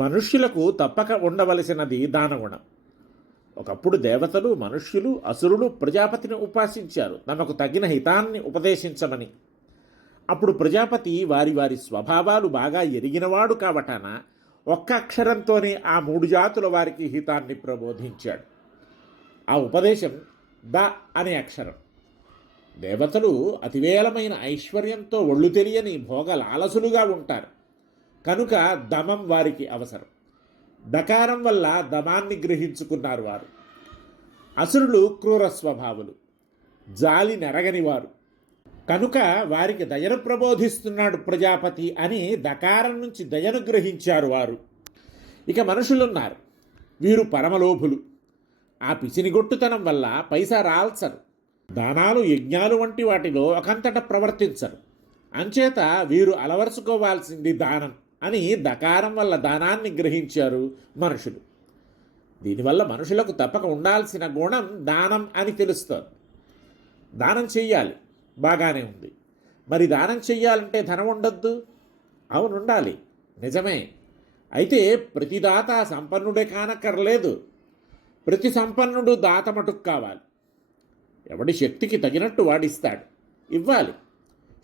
మనుష్యులకు తప్పక ఉండవలసినది దానగుణం. ఒకప్పుడు దేవతలు, మనుష్యులు, అసురులు ప్రజాపతిని ఉపాసించారు తమకు తగిన హితాన్ని ఉపదేశించమని. అప్పుడు ప్రజాపతి వారి వారి స్వభావాలు బాగా ఎరిగినవాడు కావటాన ఒక్క అక్షరంతోనే ఆ మూడు జాతుల వారికి హితాన్ని ప్రబోధించాడు. ఆ ఉపదేశం ద అనే అక్షరం. దేవతలు అతివేలమైన ఐశ్వర్యంతో ఒళ్ళు తెలియని భోగలాలసులుగా ఉంటారు కనుక దమం వారికి అవసరం. దకారం వల్ల దమాన్ని గ్రహించుకున్నారు వారు. అసురులు క్రూర స్వభావులు, జాలి నెరగని వారు కనుక వారికి దయను ప్రబోధిస్తున్నాడు ప్రజాపతి అని దకారం నుంచి దయను గ్రహించారు వారు. ఇక మనుషులున్నారు, వీరు పరమలోభులు. ఆ పిసినిగొట్టుతనం వల్ల పైసా రాల్చరు. దానాలు, యజ్ఞాలు వంటి వాటిలో ఒకంతట ప్రవర్తించరు. అంచేత వీరు అలవరుచుకోవాల్సింది దానం అని దకారం వల్ల దానాన్ని గ్రహించారు మనుషులు. దీనివల్ల మనుషులకు తప్పక ఉండాల్సిన గుణం దానం అని తెలుస్తోంది. దానం చెయ్యాలి, బాగానే ఉంది. మరి దానం చెయ్యాలంటే ధనం ఉండొద్దు? అవును, ఉండాలి, నిజమే. అయితే ప్రతి దాత సంపన్నుడే కానక్కర్లేదు. ప్రతి సంపన్నుడు దాత మటుకు కావాలి. ఎవడి శక్తికి తగినట్టు వాడిస్తాడు, ఇవ్వాలి.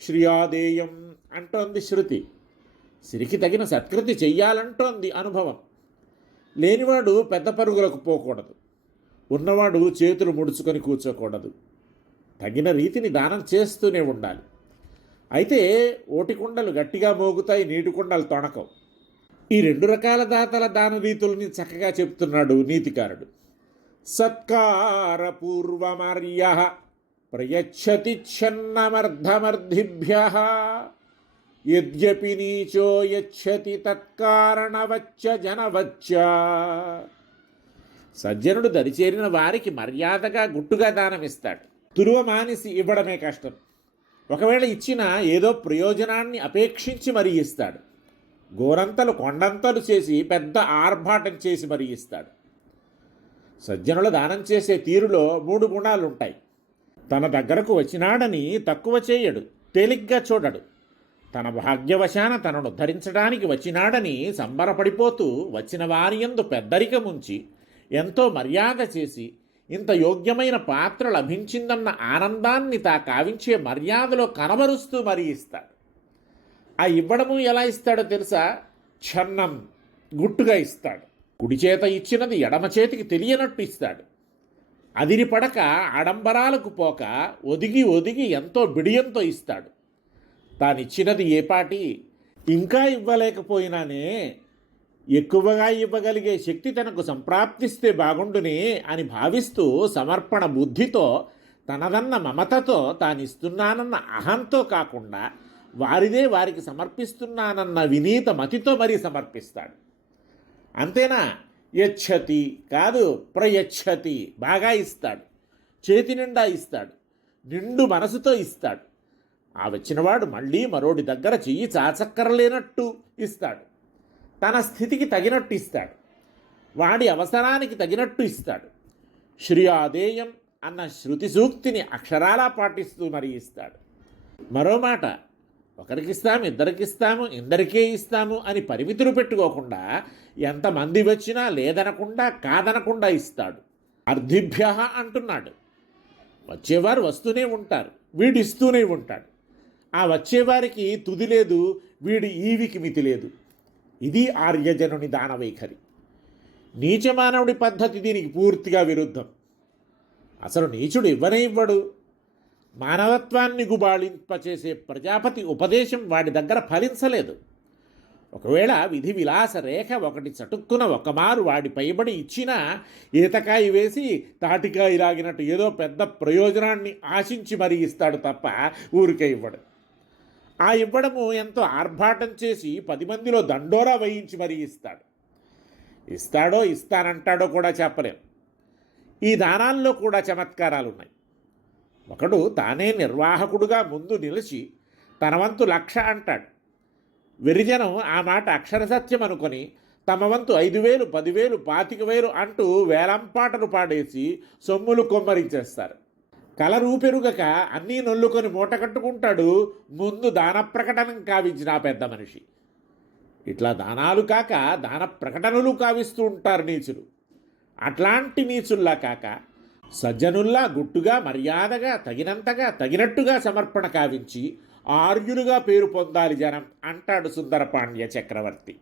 శ్రియాదేయం అంటోంది శృతి. సిరికి తగిన సత్కృతి చెయ్యాలంటోంది అనుభవం. లేనివాడు పెద్ద పరుగులకు పోకూడదు, ఉన్నవాడు చేతులు ముడుచుకొని కూర్చోకూడదు. తగిన రీతిని దానం చేస్తూనే ఉండాలి. అయితే ఓటికుండలు గట్టిగా మోగుతాయి, నీటి కుండలు తొణకవు. ఈ రెండు రకాల దాతల దాన రీతుల్ని చక్కగా చెప్తున్నాడు నీతికారుడు. సత్కారపూర్వమర్య ప్రయచ్చతి ఛన్నమర్ధమర్ధిభ్య యద్యపి నీచో యచ్చతి తత్కారణవచ్చ జనవచ్చ. సజ్జనుడు దరిచేరిన వారికి మర్యాదగా గుట్టుగా దానమిస్తాడు. తురువ మానిసి ఇవ్వడమే కష్టం. ఒకవేళ ఇచ్చినా ఏదో ప్రయోజనాన్ని అపేక్షించి మరీ ఇస్తాడు. గోరంతలు కొండంతలు చేసి పెద్ద ఆర్భాటం చేసి మరీ ఇస్తాడు. సజ్జనుల దానం చేసే తీరులో మూడు గుణాలుంటాయి. తన దగ్గరకు వచ్చినాడని తక్కువ చేయడు, తేలిగ్గా చూడడు. తన భాగ్యవశాన తనను ధరించడానికి వచ్చినాడని సంబరపడిపోతూ వచ్చిన వారి యందు పెద్దరికముంచి ఎంతో మర్యాద చేసి ఇంత యోగ్యమైన పాత్ర లభించిందన్న ఆనందాన్ని తా కావించే మర్యాదలో కనబరుస్తూ మరీ ఇస్తాడు. ఆ ఇవ్వడము ఎలా ఇస్తాడో తెలుసా? ఛన్నం, గుట్టుగా ఇస్తాడు. కుడి చేత ఇచ్చినది ఎడమ చేతికి తెలియనట్టు ఇస్తాడు. అదిరిపడక ఆడంబరాలకు పోక ఒదిగి ఒదిగి ఎంతో బిడియంతో ఇస్తాడు. తానిచ్చినది ఏపాటి, ఇంకా ఇవ్వలేకపోయినానే, ఎక్కువగా ఇవ్వగలిగే శక్తి తనకు సంప్రాప్తిస్తే బాగుండునే అని భావిస్తూ సమర్పణ బుద్ధితో, తనదన్న మమతతో, తానిస్తున్నానన్న అహంతో కాకుండా వారిదే వారికి సమర్పిస్తున్నానన్న వినీత మతితో మరీ సమర్పిస్తాడు. అంతేనా? యచ్చతి కాదు, ప్రయచ్చతి. బాగా ఇస్తాడు, చేతి నిండా ఇస్తాడు, నిండు మనసుతో ఇస్తాడు. ఆ వచ్చినవాడు మళ్ళీ మరోడి దగ్గర చెయ్యి చాచక్కరలేనట్టు ఇస్తాడు. తన స్థితికి తగినట్టు ఇస్తాడు, వాడి అవసరానికి తగినట్టు ఇస్తాడు. శ్రియాదేయం అన్న శృతి సూక్తిని అక్షరాలా పాటిస్తూ మరీ ఇస్తాడు. మరో మాట, ఒకరికిస్తాము, ఇద్దరికిస్తాము, ఇందరికే ఇస్తాము అని పరిమితులు పెట్టుకోకుండా ఎంతమంది వచ్చినా లేదనకుండా కాదనకుండా ఇస్తాడు. అర్ధిభ్య అంటున్నాడు. వచ్చేవారు వస్తూనే ఉంటారు, వీడిస్తూనే ఉంటాడు. ఆ వచ్చేవారికి తుది లేదు, వీడి ఈవికి మితి లేదు. ఇది ఆర్యజనుని దానవైఖరి. నీచమానవుడి పద్ధతి దీనికి పూర్తిగా విరుద్ధం. అసలు నీచుడు ఇవ్వనే ఇవ్వడు. మానవత్వాన్ని గుబాళింపచేసే ప్రజాపతి ఉపదేశం వాడి దగ్గర ఫలించలేదు. ఒకవేళ విధి విలాస రేఖ ఒకటి చటుక్కున ఒకమారు వాడి పైబడి ఇచ్చినా ఈతకాయ వేసి తాటికాయ లాగినట్టు ఏదో పెద్ద ప్రయోజనాన్ని ఆశించి మరీ ఇస్తాడు తప్ప ఊరికే ఇవ్వడు. ఆ ఇవ్వడము ఎంతో ఆర్భాటం చేసి 10 మందిలో దండోరా వేయించి మరీ ఇస్తాడు. ఇస్తాడో ఇస్తానంటాడో కూడా చెప్పలేం. ఈ దానాల్లో కూడా చమత్కారాలున్నాయి. ఒకడు తానే నిర్వాహకుడుగా ముందు నిలిచి తన వంతు 1,00,000 అంటాడు. వెరిజనం ఆ మాట అక్షర సత్యం అనుకొని తమ వంతు 5,000, 10,000, 25,000 అంటూ వేలంపాటలు పాడేసి సొమ్ములు కొమ్మరించేస్తారు. కలరూపెరుగక అన్నీ నొల్లుకొని మూట కట్టుకుంటాడు ముందు దాన ప్రకటనం కావించిన ఆ పెద్ద మనిషి. ఇట్లా దానాలు కాక దాన ప్రకటనలు కావిస్తూ ఉంటారు నీచులు. అట్లాంటి నీచుల్లా కాక సజ్జనుల్లా గుట్టుగా మర్యాదగా తగినంతగా తగినట్టుగా సమర్పణ కావించి ఆర్యులుగా పేరు పొందాలి జనం అంటాడు సుందరపాండ్య చక్రవర్తి.